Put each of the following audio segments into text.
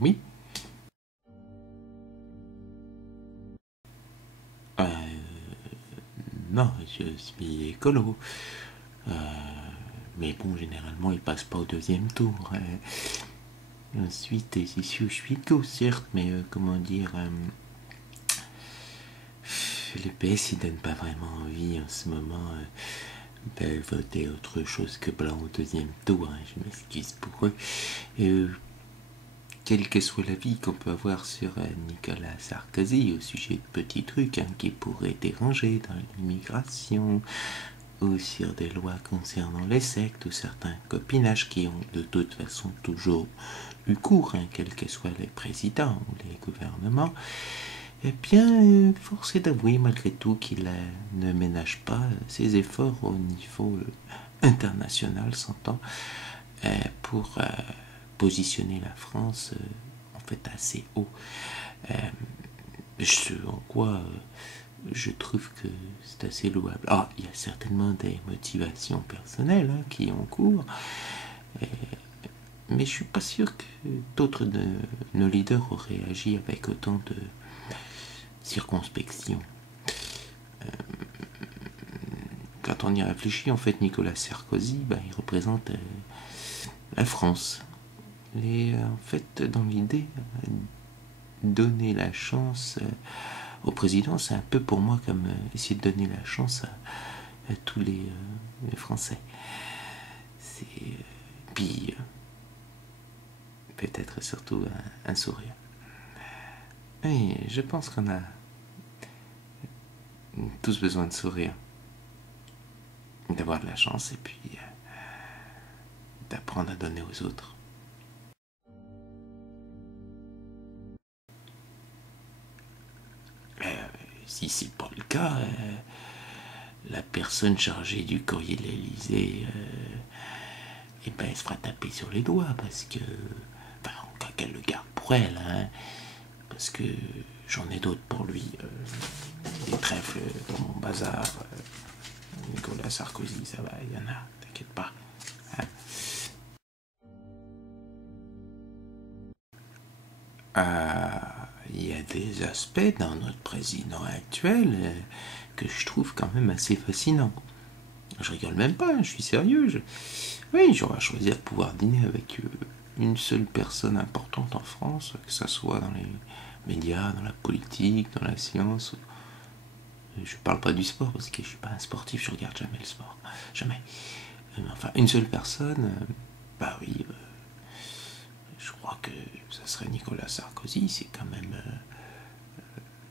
Oui. Euh, non, je suis écolo. Euh, mais bon, généralement, il passe pas au deuxième tour. Ensuite, je suis éco, certes, mais comment dire, le PS, il donne pas vraiment envie en ce moment de voter autre chose que blanc au deuxième tour. Je m'excuse pour eux. Quelle que soit l'avis qu'on peut avoir sur Nicolas Sarkozy au sujet de petits trucs qui pourraient déranger dans l'immigration, ou sur des lois concernant les sectes, ou certains copinages qui ont de toute façon toujours eu cours, quels que soient les présidents ou les gouvernements, eh bien, force est d'avouer malgré tout qu'il ne ménage pas ses efforts au niveau international, s'entend, pour positionner la France en fait assez haut. Ce en quoi je trouve que c'est assez louable. Ah, il y a certainement des motivations personnelles qui ont cours, mais je suis pas sûr que d'autres de nos leaders auraient agi avec autant de circonspection. Quand on y réfléchit, en fait, Nicolas Sarkozy, il représente la France. Et en fait, dans l'idée, donner la chance au président, c'est un peu pour moi comme essayer de donner la chance à tous les Français. C'est puis peut-être surtout un sourire. Et je pense qu'on a tous besoin de sourire, d'avoir de la chance et puis d'apprendre à donner aux autres. Si c'est pas le cas, la personne chargée du courrier de l'Elysée, elle se fera taper sur les doigts parce que, en cas qu'elle le garde pour elle, parce que j'en ai d'autres pour lui, des trèfles dans mon bazar. Nicolas Sarkozy, ça va, il y en a, t'inquiète pas. Il y a des aspects dans notre président actuel que je trouve quand même assez fascinants. Je rigole même pas, je suis sérieux. Oui, j'aurais choisi de pouvoir dîner avec une seule personne importante en France, que ce soit dans les médias, dans la politique, dans la science. Je parle pas du sport parce que je suis pas un sportif, je regarde jamais le sport. Jamais. Enfin, une seule personne, oui, je crois que ça serait Nicolas Sarkozy, c'est quand même,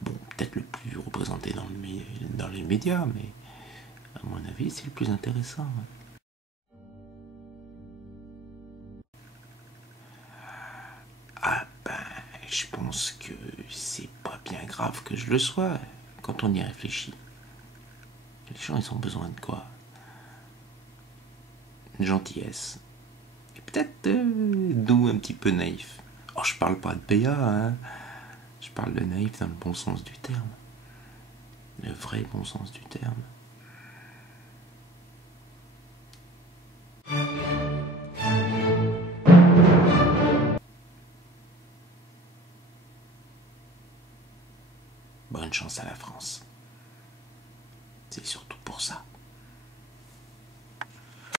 peut-être le plus représenté dans les médias, mais à mon avis, c'est le plus intéressant. Je pense que c'est pas bien grave que je le sois, quand on y réfléchit. Les gens, ils ont besoin de quoi? De gentillesse. Et peut-être doux, un petit peu naïf. Oh, je parle pas de PA, je parle de naïf dans le bon sens du terme. Le vrai bon sens du terme. Bonne chance à la France. C'est surtout pour ça.